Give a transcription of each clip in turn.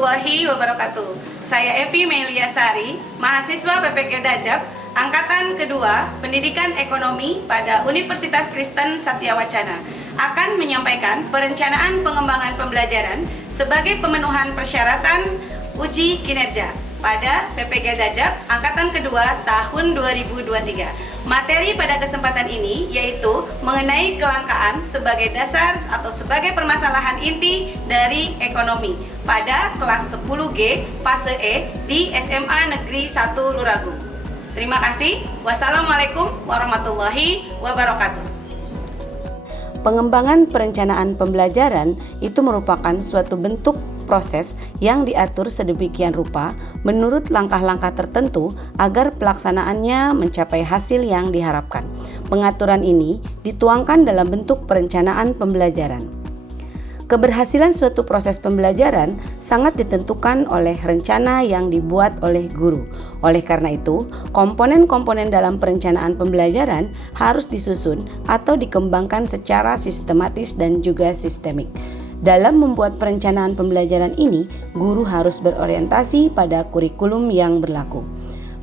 warahmatullahi wabarakatuh. Saya Evi Meliasari, mahasiswa PPG Dajab, Angkatan Kedua, Pendidikan Ekonomi pada Universitas Kristen Satyawacana, akan menyampaikan perencanaan pengembangan pembelajaran sebagai pemenuhan persyaratan uji kinerja pada PPG Dajab Angkatan Kedua tahun 2023. Materi pada kesempatan ini yaitu mengenai kelangkaan sebagai dasar atau sebagai permasalahan inti dari ekonomi pada kelas 10G fase E di SMA Negeri 1 Luragung. Terima kasih. Wassalamualaikum warahmatullahi wabarakatuh. Pengembangan perencanaan pembelajaran itu merupakan suatu bentuk proses yang diatur sedemikian rupa menurut langkah-langkah tertentu agar pelaksanaannya mencapai hasil yang diharapkan. Pengaturan ini dituangkan dalam bentuk perencanaan pembelajaran. Keberhasilan suatu proses pembelajaran sangat ditentukan oleh rencana yang dibuat oleh guru. Oleh karena itu, komponen-komponen dalam perencanaan pembelajaran harus disusun atau dikembangkan secara sistematis dan juga sistemik. Dalam membuat perencanaan pembelajaran ini, guru harus berorientasi pada kurikulum yang berlaku.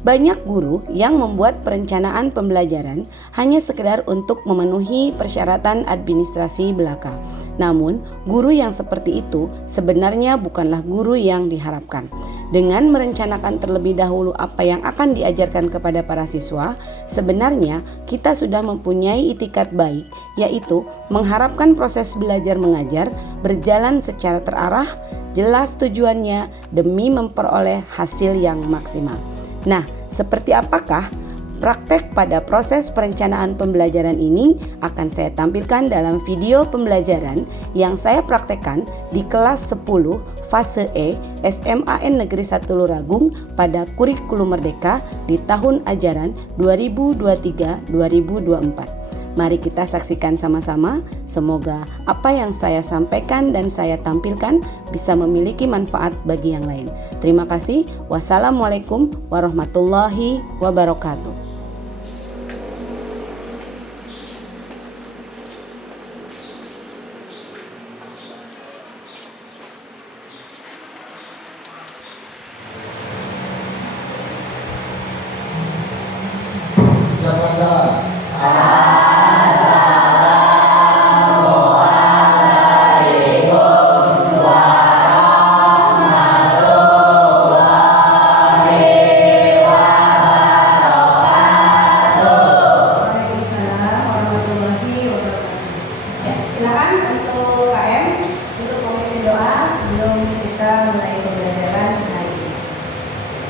Banyak guru yang membuat perencanaan pembelajaran hanya sekedar untuk memenuhi persyaratan administrasi belaka. Namun, guru yang seperti itu sebenarnya bukanlah guru yang diharapkan. Dengan merencanakan terlebih dahulu apa yang akan diajarkan kepada para siswa, sebenarnya kita sudah mempunyai itikat baik, yaitu mengharapkan proses belajar mengajar berjalan secara terarah, jelas tujuannya demi memperoleh hasil yang maksimal. Nah, seperti apakah praktek pada proses perencanaan pembelajaran ini akan saya tampilkan dalam video pembelajaran yang saya praktekkan di kelas 10 fase E SMAN Negeri 1 Luragung pada kurikulum Merdeka di tahun ajaran 2023-2024. Mari kita saksikan sama-sama. Semoga apa yang saya sampaikan dan saya tampilkan bisa memiliki manfaat bagi yang lain. Terima kasih. Wassalamualaikum warahmatullahi wabarakatuh.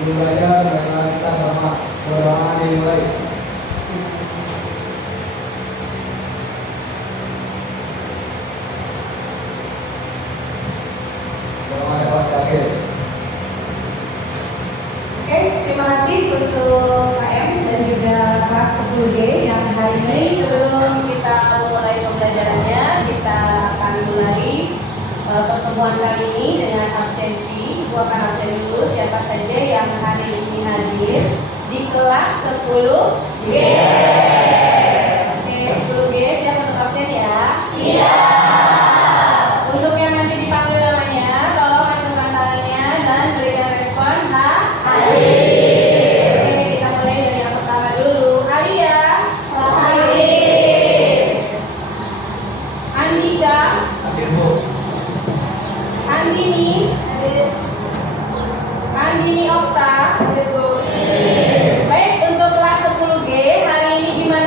Belajar dengan kita sama berdoa dimulai. Doa dapat akhir. Oke, terima kasih untuk KM dan juga kelas 10G yang hari ini sebelum kita mulai pembelajarannya, kita akan mulai pertemuan kali ini dengan absensi. Gua akan absen dulu siapa saja yang hari ini hadir di kelas 10G. Oke, 10G siapa untuk absen ya? Siap. Untuk yang nanti dipanggil namanya, tolong acungkan tangannya dan berikan respon hadir. Oke, kita mulai dari yang pertama dulu. Alia. Hadir. Andika. Hadir, Bu. Andini. Hadir. Andini Okta. Hadir, Bu. Baik, untuk kelas 10G hari ini gimana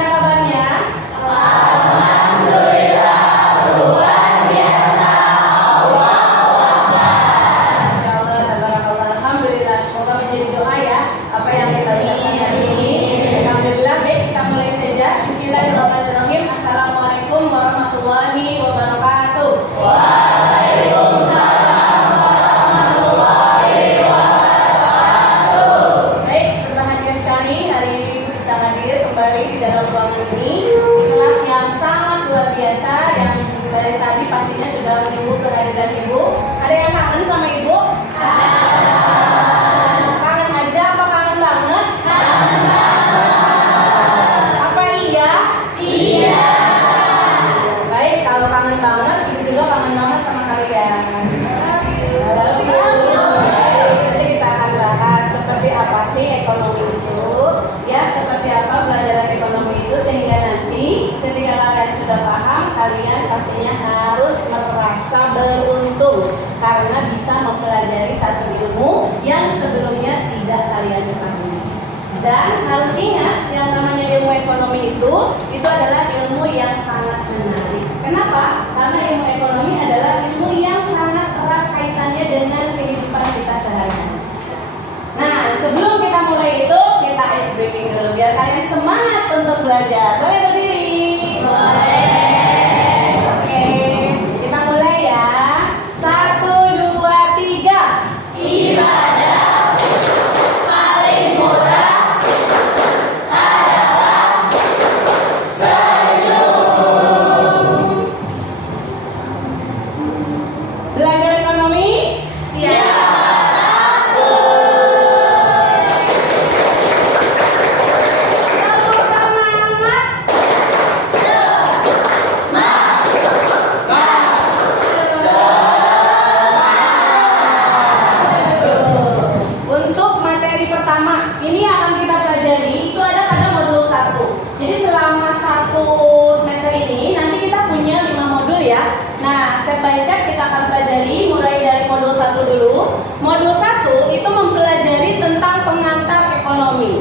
pastinya harus merasa beruntung karena bisa mempelajari satu ilmu yang sebelumnya tidak kalian ketahui. Dan harus ingat yang namanya ilmu ekonomi itu adalah ilmu yang sangat menarik. Kenapa? Karena ilmu ekonomi adalah ilmu yang sangat erat kaitannya dengan kehidupan kita sehari-hari. Nah, sebelum kita mulai itu, kita ice breaking dulu biar kalian semangat untuk belajar. Boleh berdiri? Boleh. Oke, kita mulai ya. 1, 2, 3. Ibadah paling murah adalah senyum. Belajar ekonomi? Siapa? Modul 1 itu mempelajari tentang pengantar ekonomi.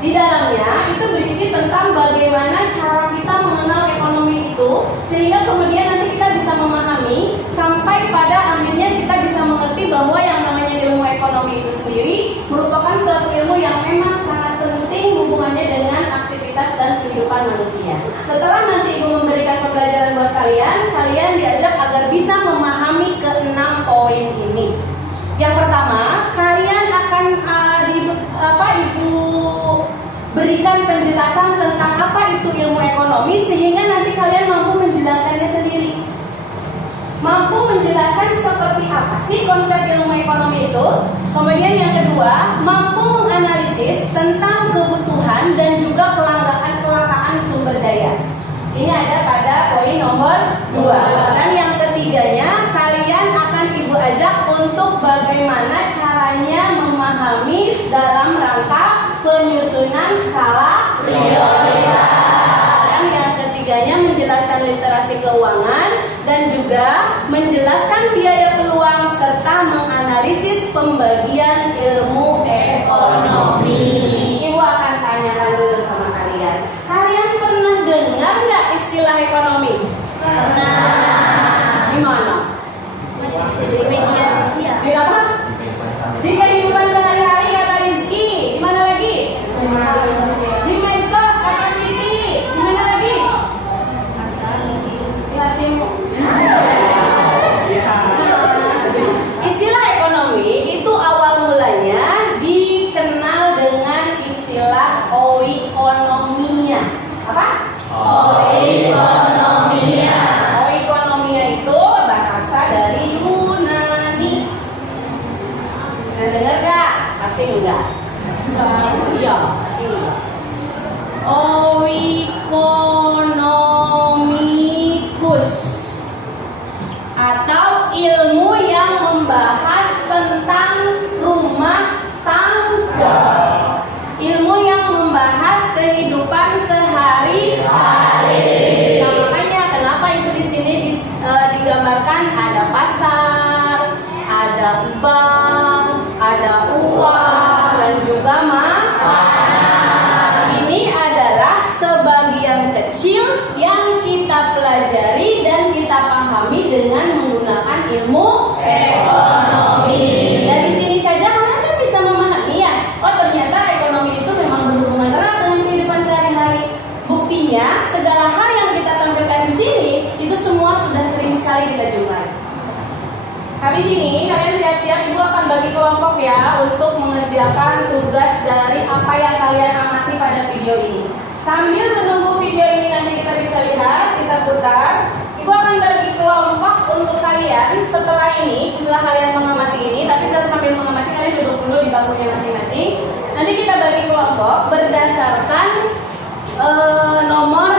Di dalamnya itu berisi tentang bagaimana cara kita mengenal ekonomi itu sehingga kemudian nanti kita bisa memahami sampai pada akhirnya kita bisa mengerti bahwa yang namanya ilmu ekonomi itu sendiri merupakan suatu ilmu yang memang sangat penting hubungannya dengan aktivitas dan kehidupan manusia. Setelah nanti Ibu memberikan pembelajaran buat kalian diajak agar bisa memahami ke-6 poin ini. Yang pertama, kalian akan Ibu berikan penjelasan tentang apa itu ilmu ekonomi sehingga nanti kalian mampu menjelaskannya sendiri. Mampu menjelaskan seperti apa sih konsep ilmu ekonomi itu. Kemudian yang kedua, mampu menganalisis tentang kebutuhan dan juga kelangkaan sumber daya. Ini ada pada poin nomor 2. Dan yang ketiganya, kalian akan Ibu ajak untuk bagaimana caranya memahami dalam rangka penyusunan skala prioritas. Dan yang ketiganya menjelaskan literasi keuangan dan juga menjelaskan biaya peluang serta menganalisis pembagian ilmu ekonomi. Ibu akan tanyakan dulu sama kalian. Kalian pernah dengar nggak istilah ekonomi? Pernah. Di mana? Di media sosial. Di apa? Di kehidupan sehari-hari kata Rizky. Di mana lagi? Di medsos kata Siti. Di mana lagi? Di hatimu. Istilah ekonomi itu awal mulanya dikenal dengan istilah oikonomia. Apa? Oikonomia. Oikonomia itu bahasa dari Yunani. Pernah dengar gak? Pasti enggak. Iya, pasti enggak. Oikonomikus atau ilmu yang membahas tentang rumah tangga. Ilmu yang membahas kehidupan sehari-hari. Nah, makanya kenapa Ibu di sini digambarkan ada pasar, ada bank, ada uang dan juga makanan. Ini adalah sebagian kecil yang kita pelajari dan kita pahami dengan menggunakan ilmu ekonomi. Dari sini saja kalian bisa memahami ya. Oh, ternyata ekonomi itu memang berhubungan erat dengan kehidupan sehari-hari. Buktinya segala hal yang kita tampilkan di sini itu semua sudah sering sekali kita jumpai. Habis ini kalian siap-siap, Ibu akan bagi kelompok ya untuk mengerjakan tugas dari apa yang kalian amati pada video ini. Sambil menunggu video ini nanti kita bisa lihat, kita putar. Ibu akan bagi kelompok untuk kalian setelah ini, setelah kalian mengamati ini, tapi sambil mengamati kalian duduk dulu di bangkunya masing-masing. Nanti kita bagi kelompok berdasarkan nomor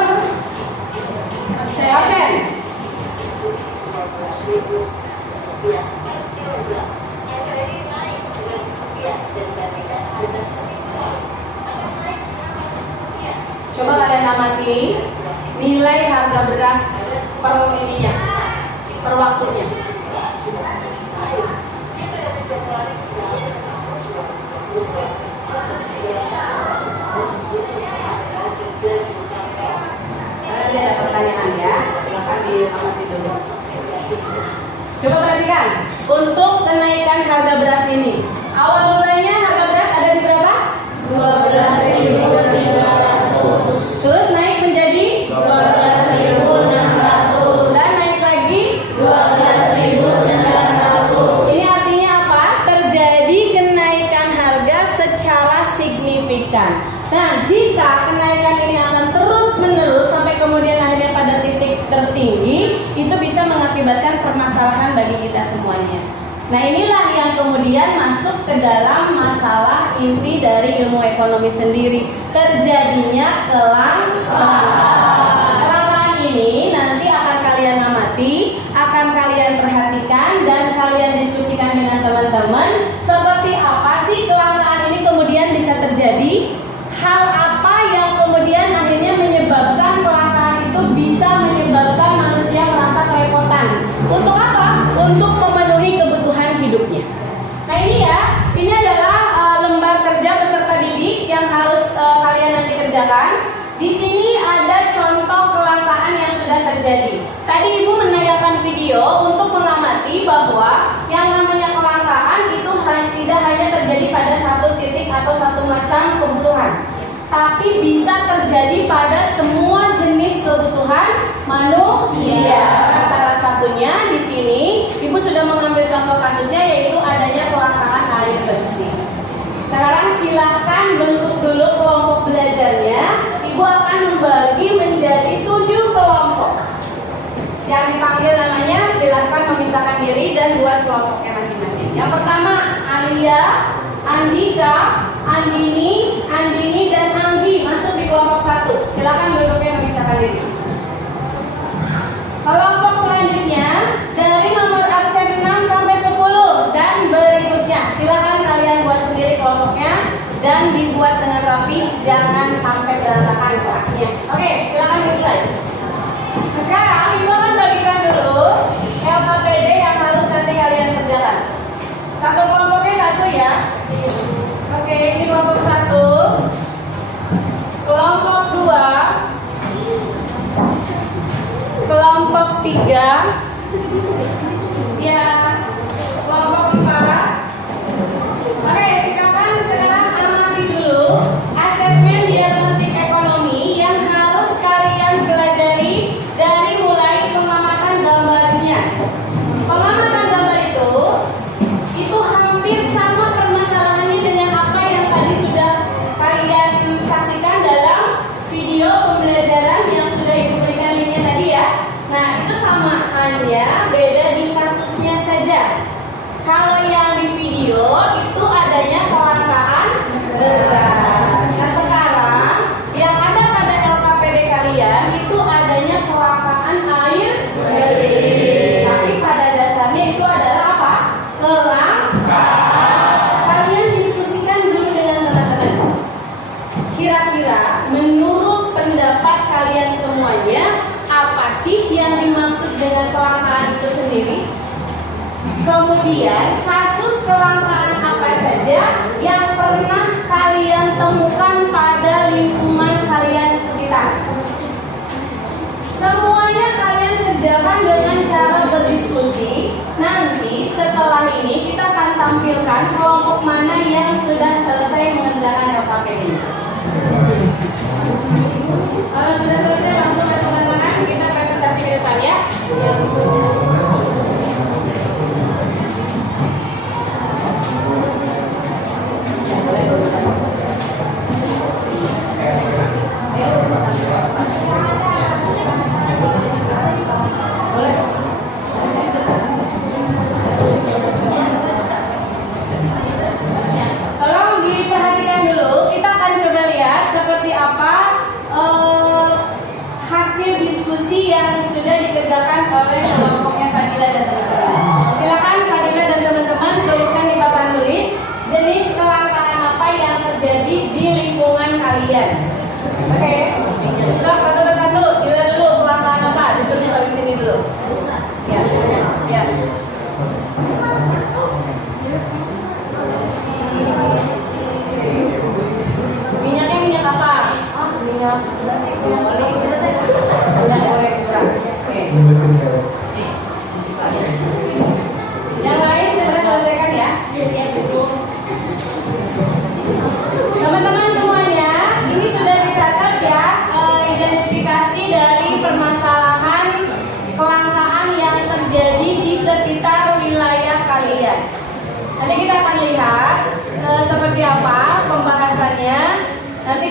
absen. Coba kalian amati nilai harga beras per waktunya. Ada pertanyaan ya, silakan diamati dulu. Coba perhatikan, untuk kenaikan harga beras ini, awal mulanya harga beras ada di berapa? 12.300. Terus naik menjadi 12.600 dan naik lagi 12.900. Ini artinya apa? Terjadi kenaikan harga secara signifikan. Nah, jika kenaikan ini akan terus-menerus sampai kemudian akhirnya pada titik tertinggi, itu bisa mengakibatkan permasalahan bagi kita semuanya. Nah, inilah yang kemudian masuk ke dalam masalah inti dari ilmu ekonomi sendiri, terjadinya kelangkaan. Kelangkaan ini nanti akan kalian amati, akan kalian perhatikan, dan kalian diskusikan dengan teman-teman seperti apa sih kelangkaan ini kemudian bisa terjadi. Hal apa yang kemudian akhirnya menyebabkan kelangkaan itu bisa menyebabkan manusia merasa kerepotan. Untuk apa? Untuk memenuhi kebutuhan hidupnya. Nah ini ya, ini adalah lembar kerja peserta didik yang harus kalian nanti kerjakan. Di sini ada contoh kelangkaan yang sudah terjadi. Tadi Ibu menayangkan video untuk mengamati bahwa yang namanya kelangkaan itu tidak hanya terjadi pada satu titik atau satu macam kebutuhan, tapi bisa terjadi pada semua jenis kebutuhan manusia. Nah, salah satunya di sini Ibu sudah mengambil contoh kasusnya, yaitu adanya kelangkaan air bersih. Sekarang silahkan bentuk dulu kelompok belajarnya. Ibu akan membagi menjadi 7 kelompok. Yang dipanggil namanya silahkan memisahkan diri dan buat kelompoknya masing-masing. Yang pertama Alia, Andika, Andini, dan Anggi masuk di kelompok 1. Silakan duduknya memisahkan diri. Kelompok selanjutnya dari nomor absen 6 sampai 10 dan berikutnya. Silakan kalian buat sendiri kelompoknya dan dibuat dengan rapi, jangan sampai berantakan kelasnya. Oke, silakan dimulai. Sekarang Ibu akan bagikan dulu LKPD yang harus nanti kalian kerjakan. Satu kelompoknya 1 ya. Oke, ini kelompok 1. Kelompok 2. Kelompok 3. Ya, kelompok 4. Oke, silakan sekarang amati dulu asesmen diagnostik ekonomi yang harus kalian pelajari dari mulai pengamatan gambarnya. Pengamatan gambar itu hampir sama permasalahannya dengan apa yang tadi sudah kalian saksikan dalam video pembelajaran yang sudah Ibu berikan linknya tadi ya. Nah, itu samaannya, beda di kasusnya saja. Kalau yang di video itu adanya kelangkaan beras. Nah, sekarang yang ada pada LKPD kalian itu adanya kelangkaan air bersih. Tapi pada dasarnya itu adalah apa? Kelangkaan. Kalian diskusikan dulu dengan teman-teman. Kira-kira menurut pendapat kalian semuanya, apa sih yang dimaksud dengan kelangkaan itu sendiri? Kemudian kasus kelangkaan apa saja yang pernah kalian temukan pada lingkungan kalian sekitar? Semuanya kalian kerjakan dengan cara berdiskusi. Nanti setelah ini kita akan tampilkan kelompok mana yang sudah selesai mengerjakan LKPD. Kalau sudah selesai langsung ke tangan, kita presentasi ke depan ya. Tolong diperhatikan dulu, kita akan coba lihat seperti apa hasil diskusi yang sudah dikerjakan oleh kelompoknya Fadila dan teman-teman. Silakan Fadila dan teman-teman tuliskan di papan tulis jenis kelangkaan apa yang terjadi di lingkungan kalian. Oke, satu persatu, dilihat dulu kelangkaan apa, ditulis oleh sini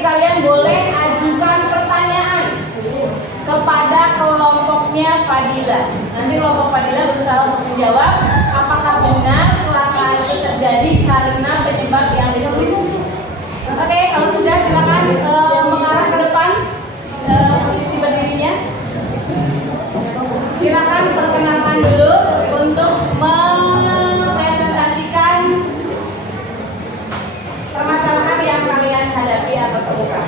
kalian boleh ajukan pertanyaan kepada kelompoknya Fadila. Nanti kelompok Fadila berusaha untuk menjawab apakah benar kelangkaan itu terjadi karena penyebab yang ditulis. Oke, kalau sudah silakan mengarah ke depan posisi berdirinya. Silakan perkenalkan dulu untuk mempresentasikan permasalahan yang kalian hadapi atau temukan.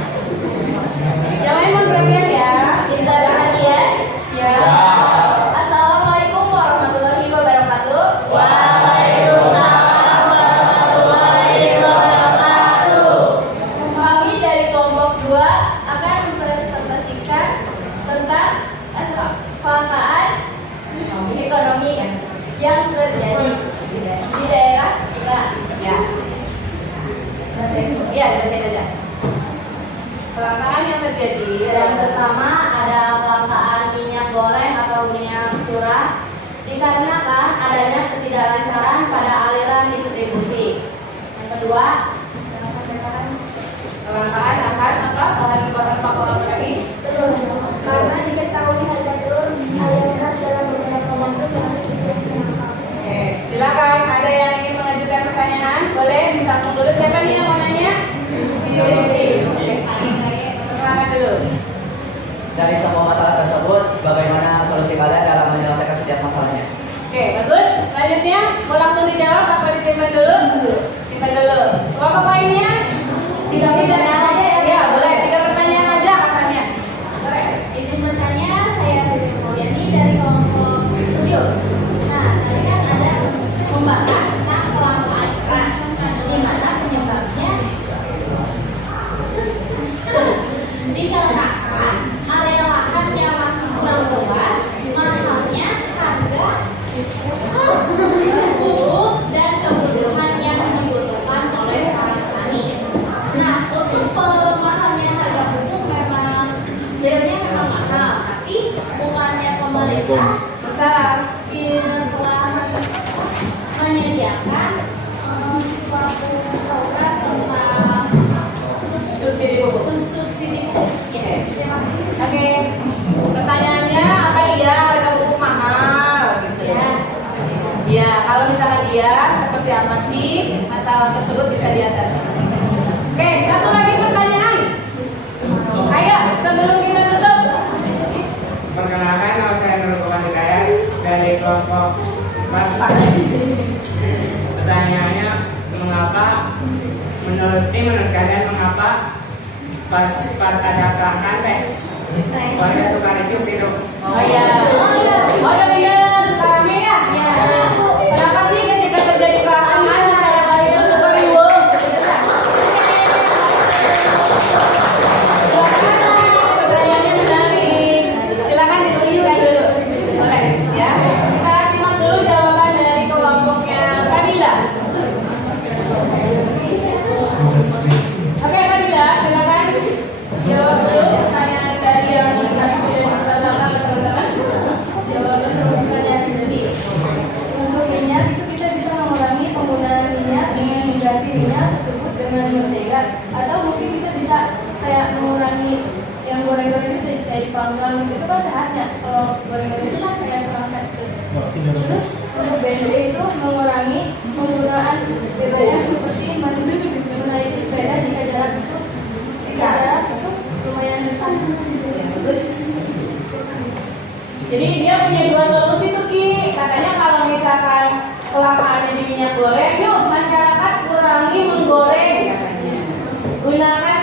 Yang lain mau perhatian ya. Bisa perhatian? Siap. Assalamualaikum warahmatullahi wabarakatuh. Waalaikumsalam warahmatullahi wabarakatuh. Kami dari kelompok 2 akan mempresentasikan tentang kelangkaan ekonomi yang terjadi di daerah kita. Ya. Iya, saya aja. Kelangkaan yang terjadi Yang pertama ada kelangkaan minyak goreng atau minyak curah dikarenakan adanya ketidaklancaran pada aliran distribusi. Yang kedua, kelangkaan akan apa? Bahan bahan pokok lagi. karena diketahui harga telur ayam beras dalam beberapa waktu Oke, silakan. Ada yang ingin mengajukan pertanyaan? Boleh minta dulu. Siapa nih yang mau nanya? Perkenalkan dulu. Dari semua masalah tersebut, bagaimana solusi kalian dalam menyelesaikan setiap masalahnya? Oke, bagus. Selanjutnya, mau langsung dijawab apa disimpan dulu? Simpan dulu. Kelompok lainnya? 3 pertanyaan aja ya? Boleh. 3 pertanyaan aja katanya. Boleh. Izin bertanya, saya Siti Mulyani dari kelompok 7. Nah, tadi kan ada membahas tentang kelangkaan beras, di mana penyebabnya dikarenakan area lahan yang masih kurang luas, mahalnya harga pupuk dan kebutuhan yang dibutuhkan oleh para petani. Nah, untuk pemahalnya harga pupuk memang realnya memang mahal, tapi bukannya pemerintah Salam. telah menyediakan suatu program tentang Subsidi pupuk. subsidi pupuk. Ya, terima kasih. Oke. Pertanyaannya apa iya harga pupuk mahal gitu ya? Iya, kalau misalkan iya, seperti apa sih masalah tersebut bisa diatasi? Oke, satu lagi pertanyaan. Ayo, sebelum kita tutup. Perkenalkan, nama saya Nurul Hidayat dari kelompok kelas 4. Pertanyaannya, mengapa menurut kalian mengapa pas ada kelangkaan teh warga suka ricuh gitu? Oh iya. Oh iya, sekarang ya. Ya. Kenapa sih ketika terjadi kelangkaan masyarakat itu suka riuh? Pertanyaannya menarik. Silakan diskusikan dulu. Boleh ya. Kita simak dulu jawaban dari kelompoknya Fadila. Oke Fadila, silakan jawab dulu pertanyaan dari yang tadi sudah disampaikan ke teman-teman. Jawaban pertanyaan sendiri. Untuk minyak itu kita bisa mengurangi penggunaan minyak dengan mengganti minyak tersebut dengan mentega, atau mungkin kita bisa kayak mengurangi yang goreng-goreng itu kayak dipanggang itu kan sehatnya. Kalau goreng-goreng itu kan kayak kurang sehat gitu. Terus untuk bensin itu mengurangi penggunaan BBM seperti menaiki sepeda jika jalan itu lumayan dekat. Terus Jadi dia punya 2 solusi tuh Ki. Katanya kalau misalkan kelangkaannya di minyak goreng, yuk masyarakat kurangi menggoreng katanya. Gunakan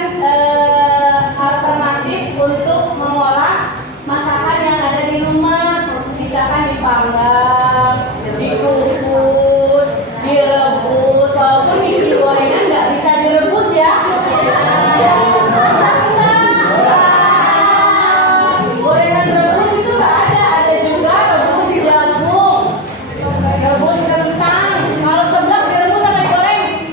alternatif untuk mengolah masakan yang ada di rumah, misalkan dipanggang, dikukus, direbus. Walaupun di gorengan nggak bisa direbus ya. Gorengan rebus itu nggak ada juga rebus jagung, rebus kentang. Kalau seblak direbus sama digoreng?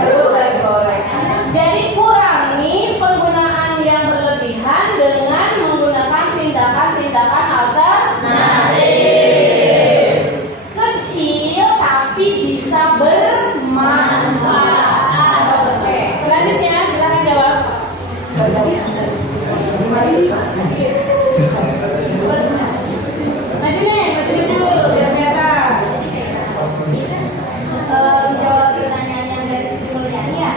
Rebus dan goreng. Jadi kurangi penggunaan yang berlebihan dengan menggunakan tindakan-tindakan alternatif. Kecil tapi bisa bermanfaat. maju dulu biar kelihatan. Jawab pertanyaan yang dari sisi mulia ini ya.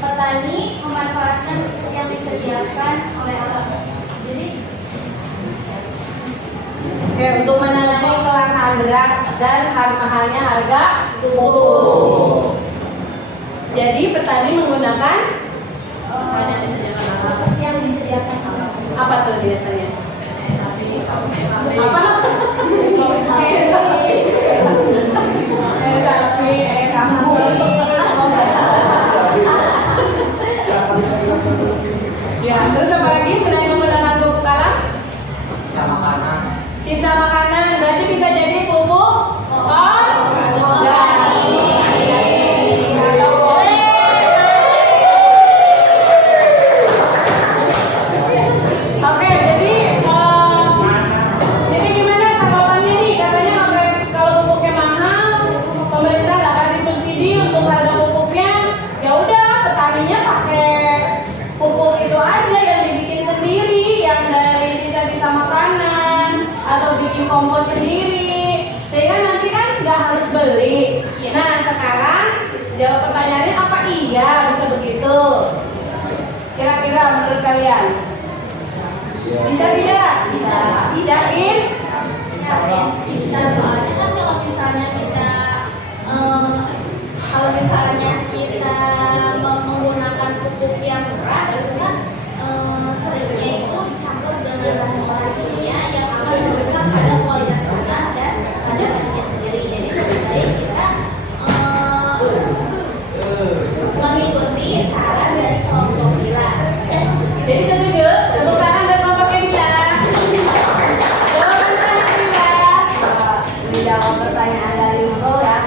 Petani memanfaatkan pupuk yang disediakan oleh alam. Jadi Oke, untuk menangani kelangkaan beras dan mahalnya harga pupuk. Jadi petani menggunakan yang disediakan alam. apa tuh biasanya? Apa? Sapi, kambing. Ya, terus apa lagi selain menggunakan pupuk alam? Sisa makanan berarti bisa jadi pupuk organik. Oke, jadi gimana tanggapannya nih? Katanya kalau pupuknya mahal, pemerintah nggak kasih subsidi untuk harga pupuknya. Ya udah, petaninya pakai pupuk itu aja yang dibikin sendiri, yang dari sisa-sisa makanan atau bikin kompos sendiri, sehingga nanti kan nggak harus beli. Nah sekarang jawab pertanyaannya, apa iya bisa begitu? Kira-kira menurut kalian? Bisa tidak? Bisa. Bisain? Bisa, soalnya kan kalau misalnya kita menggunakan pupuk yang murah itu kan seringnya itu dicampur dengan bahan-bahan kimia yang akan merusak pada kualitas tanah dan pada panennya sendiri. Jadi lebih baik kita mengikuti saran dari kelompok Bila. Jadi setuju? Tepuk tangan buat kelompoknya Bila. Jawaban Bila. Menjawab pertanyaan dari Nurul ya.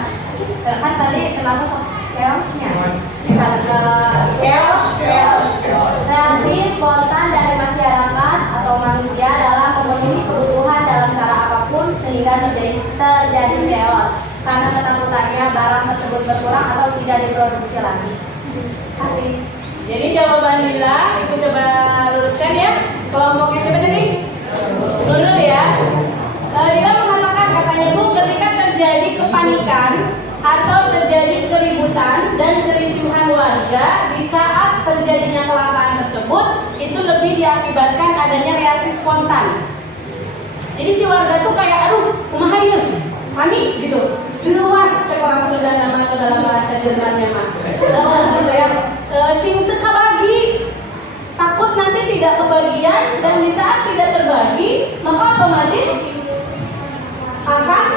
Kan tadi kenapa chaosnya? Chaos. Reaksi spontan dari masyarakat atau manusia dalam memenuhi kebutuhan dalam cara apapun sehingga terjadi chaos karena ketakutannya barang tersebut berkurang atau tidak diproduksi lagi. Kasih. Jadi jawaban Lila, Ibu coba luruskan ya. Kelompoknya siapa tadi? Nurul ya. Lila mengatakan, katanya Bu, ketika terjadi kepanikan atau terjadi keributan dan kericuhan warga di saat terjadinya kelangkaan tersebut, itu lebih diakibatkan adanya reaksi spontan. Jadi si warga tuh kayak, aduh, kumaha ieu? Panik gitu. Luas orang Sunda nama itu dalam bahasa Jermannya mah. Gitu ya. Sing teu kabagi. Takut nanti tidak kebagian dan di saat tidak terbagi, maka otomatis akan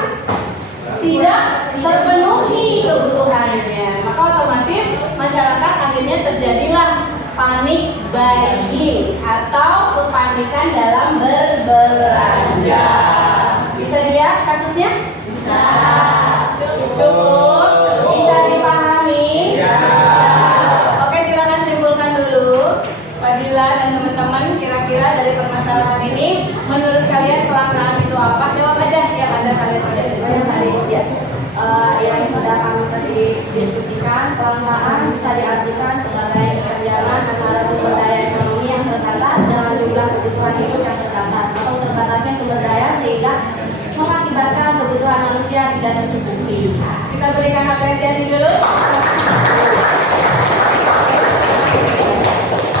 tidak terpenuhi kebutuhannya. Maka otomatis masyarakat akhirnya terjadilah panik buying atau kepanikan dalam berbelanja. Bisa dilihat kasusnya? Bisa. Cukup? Bisa dipahami? Bisa. Oke, silakan simpulkan dulu, Fadila dan teman-teman, kira-kira dari permasalahan ini menurut kalian kelangkaan itu apa? Jawab aja yang ada kalian sudah Banyak hari ya. Yang sudah kami tadi diskusikan, kelangkaan bisa diartikan sebagai kesenjangan antara sumber daya ekonomi yang terbatas dengan jumlah kebutuhan hidup yang terbatas atau terbatasnya sumber daya sehingga mengakibatkan kebutuhan manusia tidak tercukupi. Kita berikan apresiasi dulu.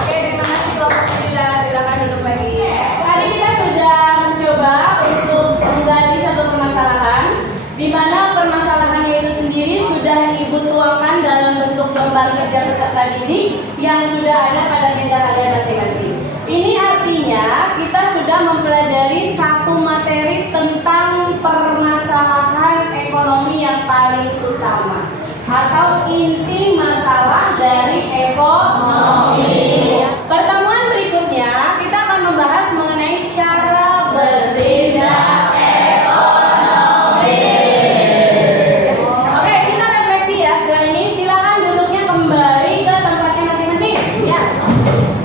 Oke, terima kasih kelompok Fadila. Silakan duduk lagi. Tadi kita sudah mencoba untuk menggali satu permasalahan, di mana permasalahannya itu sendiri sudah Ibu tuangkan dalam bentuk lembar kerja peserta didik yang sudah ada pada meja kalian masing-masing. Ini artinya kita sudah mempelajari satu materi tentang permasalahan ekonomi yang paling utama atau inti masalah dari ekonomi. Pertemuan berikutnya kita akan membahas mengenai cara bertindak ekonomi. Oke, kita refleksi ya setelah ini. Silakan duduknya kembali ke tempatnya masing-masing. Ya.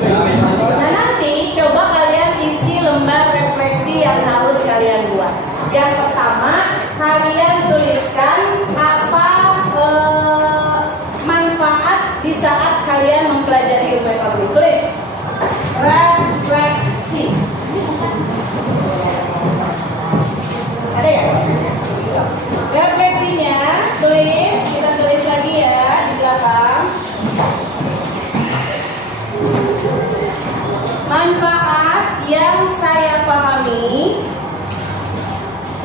Nah, nanti coba kalian isi lembar refleksi yang harus kalian buat. Yang pertama, kalian tuliskan apa manfaat di saat kalian mempelajari ilmu ekonomi. Tulis.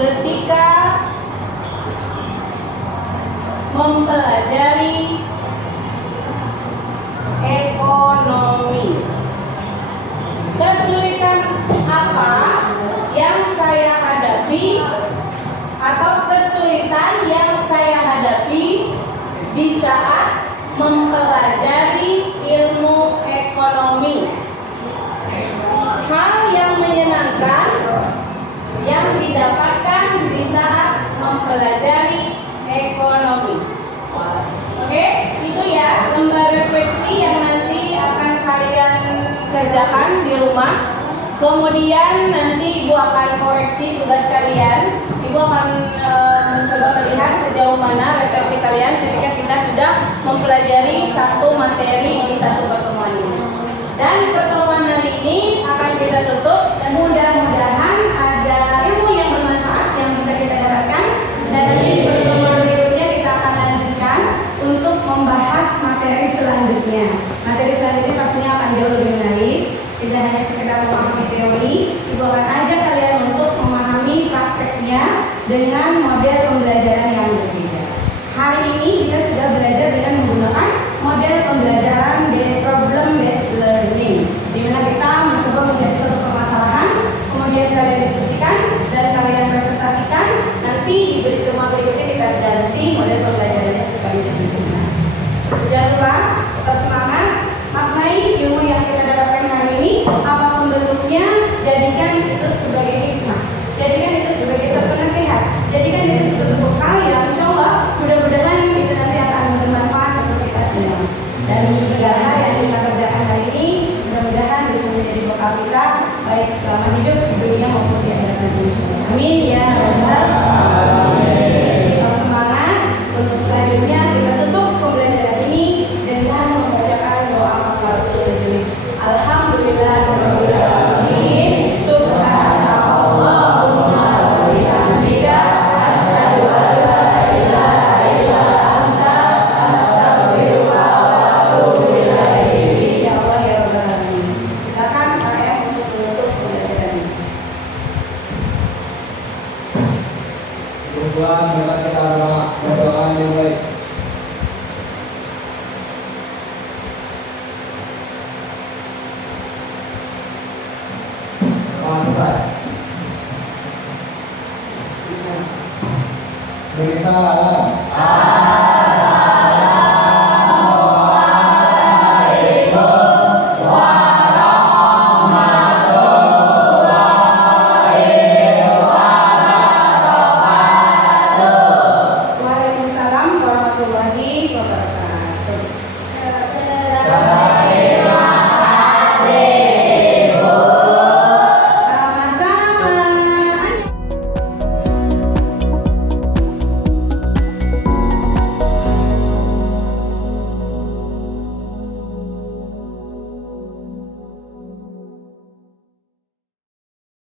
ketika mempelajari ekonomi. Kesulitan apa yang saya hadapi atau kesulitan yang saya hadapi di saat mempelajari ilmu ekonomi? Hal yang menyenangkan yang didapatkan di saat mempelajari ekonomi. Oke, itu ya lembar refleksi yang nanti akan kalian kerjakan di rumah. Kemudian nanti Ibu akan koreksi tugas kalian. Ibu akan mencoba melihat sejauh mana refleksi kalian ketika kita sudah mempelajari satu materi di satu pertemuan ini. Dan pertemuan hari ini akan kita tutup dan mudah-mudahan ada ilmu yang bermanfaat yang bisa kita dapatkan. Dan nanti di pertemuan berikutnya kita akan lanjutkan untuk membahas materi selanjutnya. Materi selanjutnya pastinya akan jauh lebih menarik. Tidak hanya sekedar memahami teori, Ibu akan ajak kalian untuk memahami prakteknya dengan model pembelajaran yang berbeda. Hari ini kita sudah belajar dengan menggunakan model pembelajaran problem based learning, di mana kita mencoba mencari suatu permasalahan, kemudian kalian diskusikan dan kalian presentasikan. Nanti di pertemuan berikutnya kita ganti model pembelajarannya supaya lebih benar. Jangan lupa tetap semangat, maknai ilmu yang kita dapatkan hari ini, apapun bentuknya, jadikan itu sebagai hikmah, jadikan itu sebagai satu nasihat, jadikan itu sebagai bekal yang insya Allah mudah-mudahan itu nanti akan bermanfaat untuk kita semua. Dan segala hal yang kita kerjakan hari ini mudah-mudahan bisa menjadi bekal kita baik selama hidup di dunia maupun di akhirat nanti. Amin ya rabbal alamin. Semangat. Untuk selanjutnya kita tutup pembelajaran ini dengan membacakan doa kafaratul majelis. Alhamdulillahirabbil alamin. Subhanallahumma wa bihamdika asyhadu an la ilaha illa anta astaghfiruka wa atubu ilaik. Ya Allah ya rabbal alamin. Silakan kalian untuk menutup pembelajaran ini. Tuhan memberkati kita semua, berdoa yang baik. Pemirsa alam